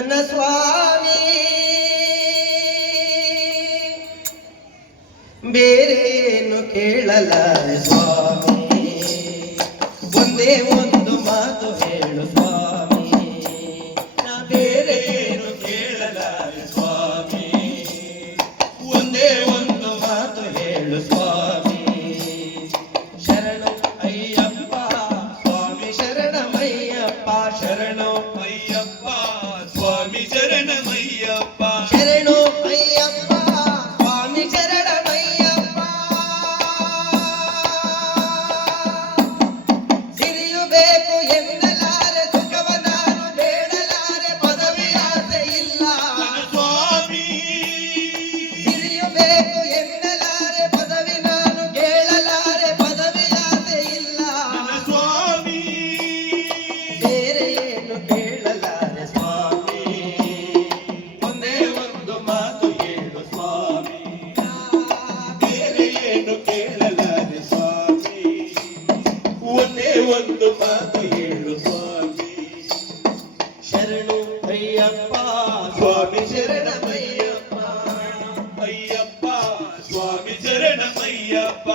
ನನ್ನ ಸ್ವಾಮಿ ಬೇರೇನು ಕೇಳಲಾರೆ ಸ್ವಾಮಿ ಒಂದೇ ಒಂದು ಮಾತು ಹೇಳು ಸ್ವಾಮಿ ನಾ ಬೇರೇನು ಕೇಳಲಾರೆ ಸ್ವಾಮಿ ಒಂದೇ ಒಂದು ಮಾತು ಹೇಳು ಸ್ವಾಮಿ ಶರಣು ಅಯ್ಯಪ್ಪ ಸ್ವಾಮಿ ಶರಣಮಯ್ಯಪ್ಪ ಶರಣು ಅಯ್ಯಪ್ಪ ಸ್ವಾಮಿ ಶರಣಮಯ್ಯಪ್ಪ ಶರಣು ಅಯ್ಯಪ್ಪ ಸ್ವಾಮಿ ಶರಣಮಯ್ಯಪ್ಪ ಸಿರಿಯು ಬೇಕು ಎನ್ನಲಾರೆ ಸುಖವ ನಾನು ಬೇಡಲಾರೆ ಪದವಿ ಆಸೆ ಇಲ್ಲ ಸ್ವಾಮಿ ಸಿರಿಯು ಬೇಕು ಎನ್ನಲಾರೆ ಪದವಿ ನಾನು ಕೇಳಲಾರೆ ಪದವಿ ಆಸೆ ಇಲ್ಲ ಸ್ವಾಮಿ ಬೇರೆ ಏನು ಕೇಳಲಾರೆ ಸ್ವಾಮಿ ಒಂದೇ ಒಂದು ಮಾತು ಹೇಳು ಸ್ವಾಮಿ ಬೇರೆ ಏನು ಕೇಳಲಾರೆ ಸ್ವಾಮಿ ಒಂದೇ ಒಂದು ಮಾತು ಹೇಳು ಸ್ವಾಮಿ ಶರಣು ಅಯ್ಯಪ್ಪ ಸ್ವಾಮಿ ಶರಣಮಯ್ಯಪ್ಪ ಅಯ್ಯಪ್ಪ ಸ್ವಾಮಿ ಶರಣಮಯ್ಯಪ್ಪ